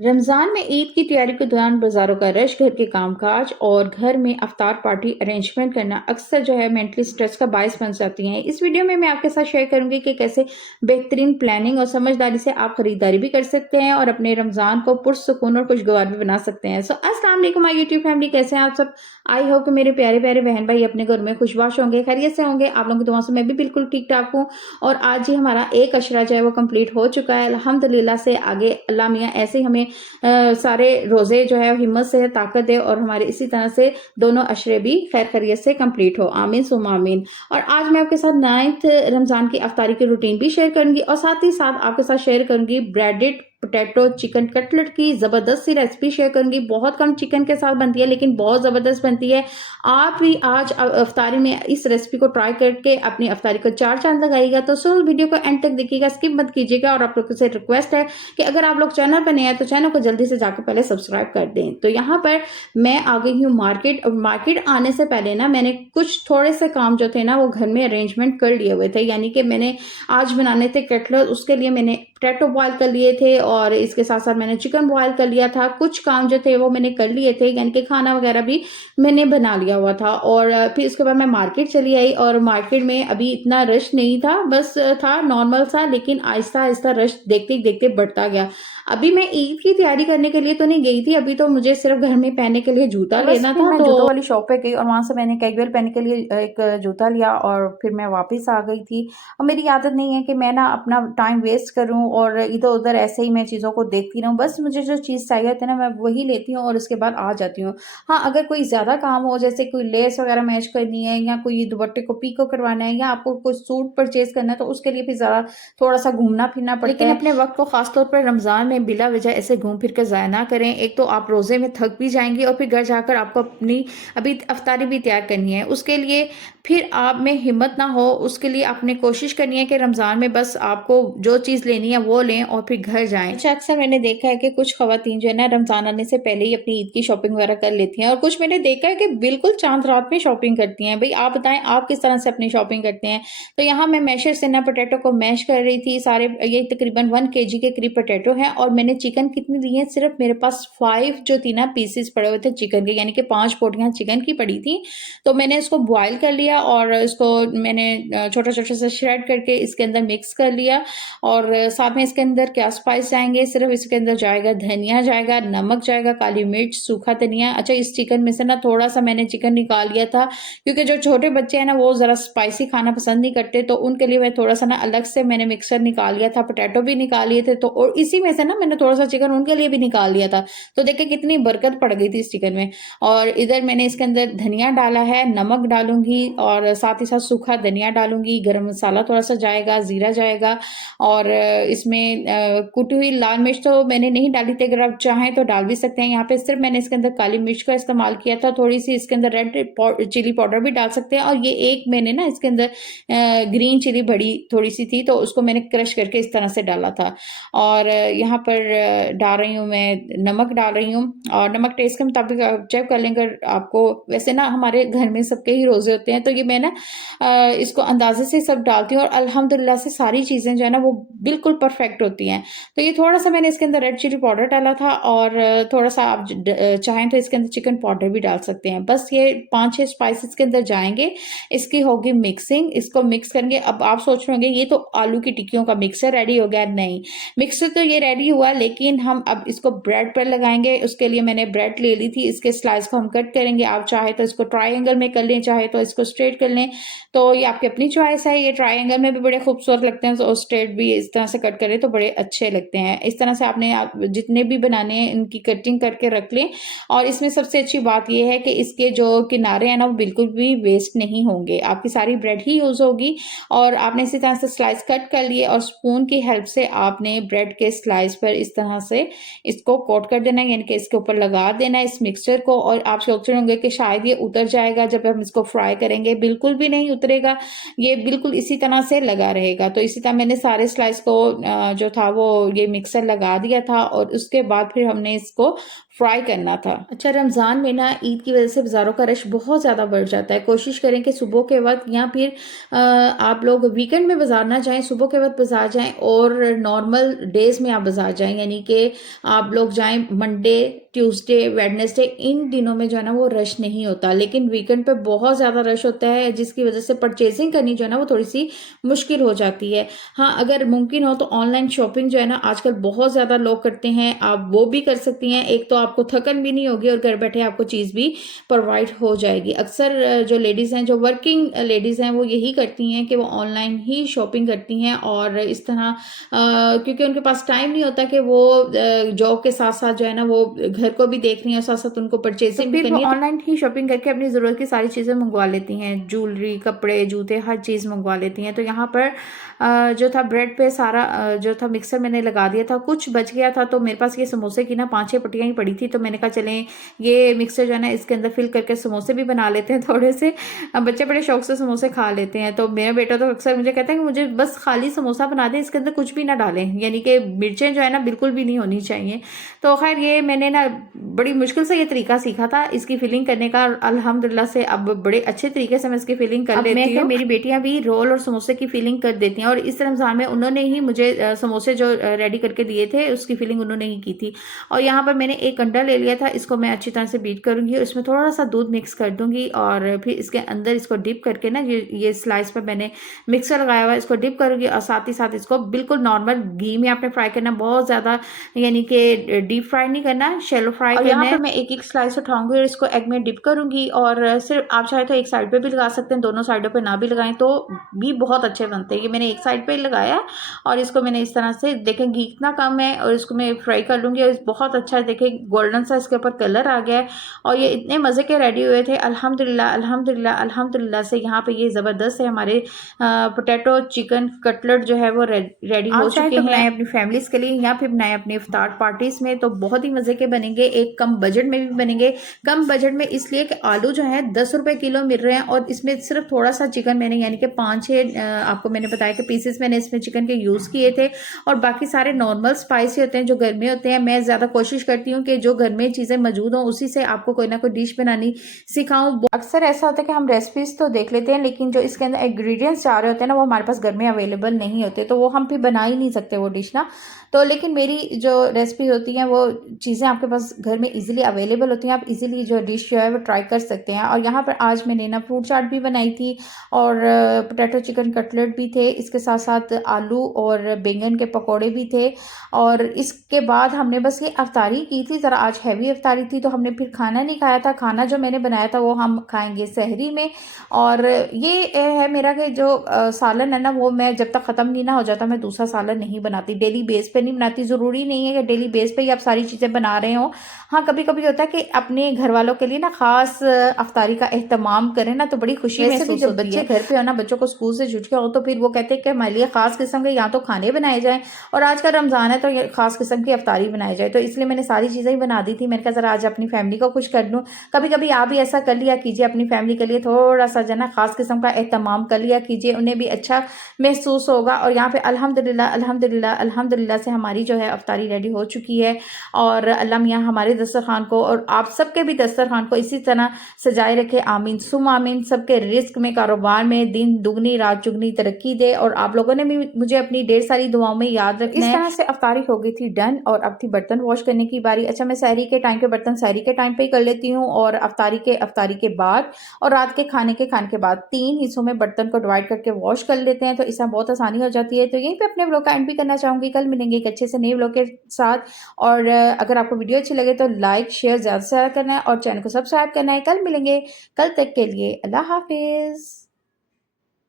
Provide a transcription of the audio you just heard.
रमज़ान में ईद की तैयारी के दौरान बाज़ारों का रश, घर के कामकाज और घर में अफ्तार पार्टी अरेंजमेंट करना अक्सर जो है मेंटली स्ट्रेस का बायस बन जाती हैं। इस वीडियो में मैं आपके साथ शेयर करूंगी कि कैसे बेहतरीन प्लानिंग और समझदारी से आप खरीदारी भी कर सकते हैं और अपने रमज़ान को पुरसुकून और खुशगवार भी बना सकते हैं। सो अस्सलाम वालेकुम माय यूट्यूब फैमिली, कैसे हैं आप सब। आई होप कि मेरे प्यारे प्यारे बहन भाई अपने घर में खुशबाश होंगे, खैरियत से होंगे। आप लोगों की दुआ से मैं भी बिल्कुल ठीक ठाक हूँ। और आज ही हमारा एक अशरा जो है वो कंप्लीट हो चुका है अल्हम्दुलिल्लाह से। आगे अल्लाह मियाँ ऐसे ही हमें सारे रोज़े जो है हिम्मत से ताकत दे और हमारे इसी तरह से दोनों अशरे भी खैर खैरियत से कंप्लीट हो, आमीन सुम्मा आमीन। और आज मैं आपके साथ 9th रमज़ान की अफ्तारी की रूटीन भी शेयर करूंगी और साथ ही साथ आपके साथ शेयर करूंगी ब्रेडेड पोटैटो चिकन कटलेट की ज़बरदस्त सी रेसिपी शेयर करूंगी। बहुत कम चिकन के साथ बनती है लेकिन बहुत ज़बरदस्त बनती है। आप भी आज अफ्तारी में इस रेसिपी को ट्राई करके अपनी अफ्तारी को 4 चांद लगाइएगा। तो सो वीडियो को एंड तक देखिएगा, स्किप मत कीजिएगा। और आप लोगों से रिक्वेस्ट है कि अगर आप लोग चैनल पर नए हैं तो चैनल को जल्दी से जाकर पहले सब्सक्राइब कर दें। तो यहाँ पर मैं आ गई हूँ मार्केट। और मार्केट आने से पहले ना मैंने कुछ थोड़े से काम जो थे ना वो घर में अरेंजमेंट कर लिए हुए थे। यानी कि मैंने आज बनाने थे कटलेट, उसके लिए मैंने पोटैटो बॉयल कर लिए थे और इसके साथ साथ मैंने चिकन बॉयल कर लिया था। कुछ काम जो थे वो मैंने कर लिए थे, यानी कि खाना वगैरह भी मैंने बना लिया हुआ था। और फिर उसके बाद मैं मार्केट चली आई और मार्केट में अभी इतना रश नहीं था, बस था नॉर्मल सा, लेकिन आहिस्ता आहिस्ता रश देखते देखते बढ़ता गया। अभी मैं ईद की तैयारी करने के लिए तो नहीं गई थी, अभी तो मुझे सिर्फ घर में पहनने के लिए जूता लेना था। तो जूतों वाली शॉप पे गई और वहां से मैंने कैजुअल पहनने के लिए एक जूता लिया और फिर मैं वापस आ गई थी। और मेरी आदत नहीं है कि मैं ना अपना टाइम वेस्ट करूं और इधर उधर ऐसे ही मैं चीज़ों को देखती रहूं। बस मुझे जो चीज़ चाहिए होती है ना मैं वही लेती हूँ और उसके बाद आ जाती हूँ। हाँ, अगर कोई ज़्यादा काम हो, जैसे कोई लेस वगैरह मैच करनी है या कोई दुपट्टे को पीको करवाना है या आपको कोई सूट परचेज करना है, तो उसके लिए फिर ज़्यादा थोड़ा सा घूमना फिरना पड़ता है। लेकिन अपने वक्त को खासतौर पर रमज़ान में बिला वजह ऐसे घूम फिर कर ज़ाया ना करें। एक तो आप रोज़े में थक भी जाएंगी और फिर घर जाकर आपको अपनी अभी अफ्तारी भी तैयार करनी है। उसके लिए फिर आप में हिम्मत ना हो, उसके लिए आपने कोशिश करनी है कि रमज़ान में बस आपको जो चीज़ लेनी है वो लें और फिर घर जाएं। अच्छा, अक्सर मैंने देखा है कि कुछ खवातीन जो है ना रमज़ान आने से पहले ही अपनी ईद की शॉपिंग वगैरह कर लेती हैं और कुछ मैंने देखा है कि बिल्कुल चांद रात में शॉपिंग करती हैं। भाई आप बताएं आप किस तरह से अपनी शॉपिंग करते हैं। तो यहाँ मैं मैशर से ना पोटैटो को मैश कर रही थी। सारे ये तकरीबन 1 केजी के करीब पोटैटो है और मैंने चिकन कितनी ली है, सिर्फ मेरे पास 5 जो थी ना पीसेस पड़े हुए थे चिकन के, यानी कि 5 बोटियां चिकन की पड़ी थी। तो मैंने इसको बॉयल कर लिया और इसको मैंने छोटा छोटा सा श्रेड करके इसके अंदर मिक्स कर लिया। और साथ में इसके अंदर क्या स्पाइस जाएंगे, सिर्फ इसके अंदर जाएगा धनिया, जाएगा नमक, जाएगा काली मिर्च, सूखा धनिया। अच्छा, इस चिकन में से ना थोड़ा सा मैंने चिकन निकाल लिया था क्योंकि जो छोटे बच्चे हैं ना वो जरा स्पाइसी खाना पसंद नहीं करते, तो उनके लिए मैं थोड़ा सा ना अलग से मैंने मिक्सर निकाल लिया था। पोटैटो भी निकाल लिए थे, तो और इसी में से ना मैंने थोड़ा सा चिकन उनके लिए भी निकाल लिया था। तो देखिए कितनी बरकत पड़ गई थी इस चिकन में। और इधर मैंने इसके अंदर धनिया डाला है, नमक डालूंगी और साथ ही साथ सूखा धनिया डालूंगी, गरम मसाला थोड़ा सा जाएगा, जीरा जाएगा। और इसमें कुटी हुई लाल मिर्च तो मैंने नहीं डाली थी, अगर आप चाहें तो डाल भी सकते हैं। यहाँ पे सिर्फ मैंने इसके अंदर काली मिर्च का इस्तेमाल किया था, थोड़ी सी इसके अंदर रेड चिली पाउडर भी डाल सकते हैं। और ये एक मैंने ना इसके अंदर ग्रीन चिली बड़ी थोड़ी सी थी तो उसको मैंने क्रश करके इस तरह से डाला था। और यहाँ पर डाल रही हूँ मैं नमक डाल रही हूँ और नमक टेस्ट के मुताबिक आप चेक कर लेंगे आपको। वैसे ना हमारे घर में सबके ही रोजे होते हैं तो ये मैं ना इसको अंदाजे से सब डालती हूँ और अल्हम्दुलिल्लाह से सारी चीज़ें जो है ना वो बिल्कुल परफेक्ट होती हैं। तो ये थोड़ा सा मैंने इसके अंदर रेड चिली पाउडर डाला था और थोड़ा सा आप चाहें तो इसके अंदर चिकन पाउडर भी डाल सकते हैं। बस ये 5-6 स्पाइसेस के अंदर जाएंगे, इसकी होगी मिक्सिंग, इसको मिक्स करेंगे। अब आप सोच रहे होंगे ये तो आलू की टिक्कियों का मिक्सर रेडी हो गया। नहीं, मिक्सर तो ये रेडी हुआ लेकिन हम अब इसको ब्रेड पर लगाएंगे। उसके लिए मैंने ब्रेड ले ली थी, इसके स्लाइस को हम कट करेंगे। आप चाहे तो इसको ट्रायंगल में कर लें, चाहे तो इसको स्ट्रेट कर लें, तो ये आपकी अपनी चॉइस है। ये ट्रायंगल में भी बड़े खूबसूरत लगते हैं और स्ट्रेट भी इस तरह से कट करें तो बड़े अच्छे लगते हैं। इस तरह से आपने आप जितने भी बनाने हैं इनकी कटिंग करके रख लें। और इसमें सबसे अच्छी बात यह है कि इसके जो किनारे हैं ना वो बिल्कुल भी वेस्ट नहीं होंगे, आपकी सारी ब्रेड ही यूज होगी। और आपने इसी तरह से स्लाइस कट कर लिए और स्पून की हेल्प से आपने ब्रेड के स्लाइस पर इस तरह से इसको कोट कर देना है, यानी कि इसके ऊपर लगा देना है इस मिक्सचर को। और आप सोच रहे होंगे कि शायद ये उतर जाएगा जब हम इसको फ्राई करेंगे, बिल्कुल भी नहीं उतरेगा, ये बिल्कुल इसी तरह से लगा रहेगा। तो इसी तरह मैंने सारे स्लाइस को जो था वो ये मिक्सर लगा दिया था और उसके बाद फिर हमने इसको फ्राई करना था। अच्छा, रमज़ान में ना ईद की वजह से बाज़ारों का रश बहुत ज़्यादा बढ़ जाता है। कोशिश करें कि सुबह के वक्त या फिर आप लोग वीकेंड में बाज़ार ना जाएं, सुबह के वक्त बाज़ार जाएं और नॉर्मल डेज़ में आप बाज़ार आ जाएँ, यानी कि आप लोग जाएँ मंडे, ट्यूसडे, वेडनेसडे, इन दिनों में जो है ना वो रश नहीं होता। लेकिन वीकेंड पे बहुत ज़्यादा रश होता है, जिसकी वज़ह से परचेज़िंग करनी जो है ना वो थोड़ी-सी मुश्किल हो जाती है। हाँ, अगर मुमकिन हो तो ऑनलाइन शॉपिंग जो है ना आजकल बहुत ज़्यादा लोग करते हैं, आप वो भी कर सकती हैं। एक तो आपको थकन भी नहीं होगी और घर बैठे आपको चीज़ भी प्रोवाइड हो जाएगी। अक्सर जो लेडीज़ हैं, जो वर्किंग लेडीज़ हैं, वो यही करती हैं कि वो ऑनलाइन ही शॉपिंग करती हैं और इस तरह क्योंकि उनके पास टाइम नहीं होता कि वो जॉब के साथ-साथ जो है ना वो घर को भी देख रही हैं और साथ-साथ उनको तो परचेज़िंग भी फिर वो करनी है। ऑनलाइन ही शॉपिंग करके अपनी ज़रूरत की सारी चीज़ें मँगवा लेती हैं, ज्वेलरी, कपड़े, जूते, हर चीज़ मँगवा लेती हैं। तो यहाँ पर जो था ब्रेड पे सारा जो था मिक्सर मैंने लगा दिया था, कुछ बच गया था तो मेरे पास ये समोसे की ना 5-6 पट्टियाँ ही पड़ी थी, तो मैंने कहा चलें ये मिक्सर जो है ना इसके अंदर फिल करके समोसे भी बना लेते हैं थोड़े से। बच्चे बड़े शौक से समोसे खा लेते हैं, तो मेरा बेटा तो अक्सर मुझे कहता है कि मुझे बस खाली समोसा बना दें, इसके अंदर कुछ भी ना डालें, यानी कि मिर्चें जो है ना बिल्कुल भी नहीं होनी चाहिए। तो ख़ैर ये मैंने ना बड़ी मुश्किल से ये तरीका सीखा था इसकी फिलिंग करने का, और अल्हम्दुलिल्लाह से अब बड़े अच्छे तरीके से मैं इसकी फिलिंग कर अब मैं लेती क्या, हूँ। मेरी बेटियां भी रोल और समोसे की फिलिंग कर देती हैं और इस रमज़ान में उन्होंने ही मुझे समोसे जो रेडी करके दिए थे उसकी फिलिंग उन्होंने ही की थी। और यहाँ पर मैंने एक अंडा ले लिया था, इसको मैं अच्छी तरह से बीट करूँगी और इसमें थोड़ा सा दूध मिक्स कर दूँगी और फिर इसके अंदर इसको डिप करके ना ये स्लाइस पर मैंने मिक्सर लगाया हुआ है, इसको डिप करूँगी और साथ ही साथ इसको बिल्कुल नॉर्मल घी में आपने फ्राई करना, बहुत ज़्यादा यानी कि डीप फ्राई नहीं करना, शैलो फ्राई और करना यहाँ है। पर मैं एक-एक स्लाइस उठाऊँगी और इसको एग में डिप करूँगी और सिर्फ़ आप चाहे तो एक साइड पे भी लगा सकते हैं, दोनों साइडों पे ना भी लगाएँ तो भी बहुत अच्छे बनते हैं। ये मैंने एक साइड पे ही लगाया है और इसको मैंने इस तरह से, देखें घी कितना कम है और इसको मैं फ्राई कर लूँगी और बहुत अच्छा देखें गोल्डन सा इसके ऊपर कलर आ गया है और ये इतने मज़े के रेडी हुए थे। अल्हम्दुलिल्लाह, अल्हम्दुलिल्लाह, अल्हम्दुलिल्लाह से यहाँ पे ये ज़बरदस्त है, हमारे पोटैटो चिकन कटलेट जो है वो रेडी हो आप चाहे चुके तो हैं। बनाएँ अपनी फैमिलीज़ के लिए या फिर बनाएँ अपनी इफ्तार पार्टीज़ में, तो बहुत ही मज़े के बनेंगे, एक कम बजट में भी बनेंगे। कम बजट में इसलिए कि आलू जो है ₹10 किलो मिल रहे हैं और इसमें सिर्फ थोड़ा-सा चिकन मैंने यानी कि 5-6 आपको मैंने बताया कि पीसेस मैंने इसमें चिकन के यूज़ किए थे और बाकी सारे नॉर्मल स्पाइसी होते हैं जो घर में होते हैं। मैं ज़्यादा कोशिश करती हूँ कि जो घर में चीज़ें मौजूद हों उसी से आपको कोई ना कोई डिश बनानी सिखाऊँ। अक्सर ऐसा होता है कि हम रेसिपीज़ तो देख लेते हैं लेकिन जो इसके अंदर इंग्रेडिएंट्स जा रहे होते हैं ना वो हमारे पास घर में अवेलेबल नहीं होते, तो वो हम फिर बना ही नहीं सकते वो डिश ना। तो लेकिन मेरी जो रेसिपी होती हैं वो चीज़ें आपके पास घर में इजीली अवेलेबल होती हैं, आप इजीली जो डिश जो है वो ट्राई कर सकते हैं। और यहाँ पर आज मैंने ना फ्रूट चाट भी बनाई थी और पोटैटो चिकन कटलेट भी थे, इसके साथ साथ आलू और बैंगन के पकौड़े भी थे। और इसके बाद हमने बस ये अफ्तारी की थी, ज़रा आज हैवी अफ्तारी थी तो हमने फिर खाना नहीं खाया था। खाना जो मैंने बनाया था वो हम खाएंगे सहरी में। और ये है मेरा कि जो सालन है ना वो मैं जब तक ख़त्म नहीं ना हो जाता मैं दूसरा सालन नहीं बनाती, डेली बेस पे नहीं बनाती। ज़रूरी नहीं है कि डेली बेस पे ही आप सारी चीज़ें बना रहे हो। हाँ, कभी कभी होता है कि अपने घर वालों के लिए ना ख़ास अफ्तारी का एहतमाम करें ना तो बड़ी खुशी वैसे भी महसूस जब होती बच्चे है। घर पे हो ना, बच्चों को स्कूल से छुट्टियाँ हो तो फिर वो कहते हैं कि हमारे लिए ख़ास किस्म के या तो खाने बनाए जाएँ, और आज का रमज़ान है तो ये ख़ास किस्म की अफ्तारी बनाई जाए। तो इसलिए मैंने सारी चीज़ें ही बना दी थी। मैंने कहा ज़रा आज अपनी फैमिली को खुश कर लूँ। कभी कभी आप भी ऐसा कर लिया कीजिए, अपनी फैमिली के लिए थोड़ा सा जो है ना ख़ास किस्म का एहतमाम कर लिया कीजिए, उन्हें भी अच्छा महसूस होगा। और यहाँ पे अल्हम्दुलिल्लाह अल्हम्दुलिल्लाह अल्हम्दुलिल्लाह से हमारी जो है अफ्तारी रेडी हो चुकी है और अल्लाह मियाँ हमारे दस्तरखान को और आप सबके भी दस्तरखान को इसी तरह सजाए रखे। आमीन सुम आमीन। सबके रिस्क में, कारोबार में दिन दुगनी रात चुगनी तरक्की दे। और आप लोगों ने भी मुझे अपनी ढेर सारी दुआओं में याद रखना इस है। तरह से अफ्तारी हो गई थी डन और अब थी बर्तन वॉश करने की बारी। अच्छा, मैं सहरी के टाइम पे बर्तन सहरी के टाइम पे ही कर लेती हूँ और अफ्तारी के बाद और रात के खाने के बाद 3 हिस्सों में बर्तन को डिवाइड करके वॉश कर लेते हैं, तो इससे बहुत आसानी हो जाती है। तो यहीं पे अपने व्लॉग का एंड भी करना चाहूँगी। कल मिलेंगे एक अच्छे से नए व्लॉग के साथ। और अगर आपको वीडियो अच्छी लगे तो लाइक शेयर ज़्यादा से ज़्यादा करना है और चैनल को सब्सक्राइब करना है। कल मिलेंगे, कल तक के लिए अल्लाह हाफिज़।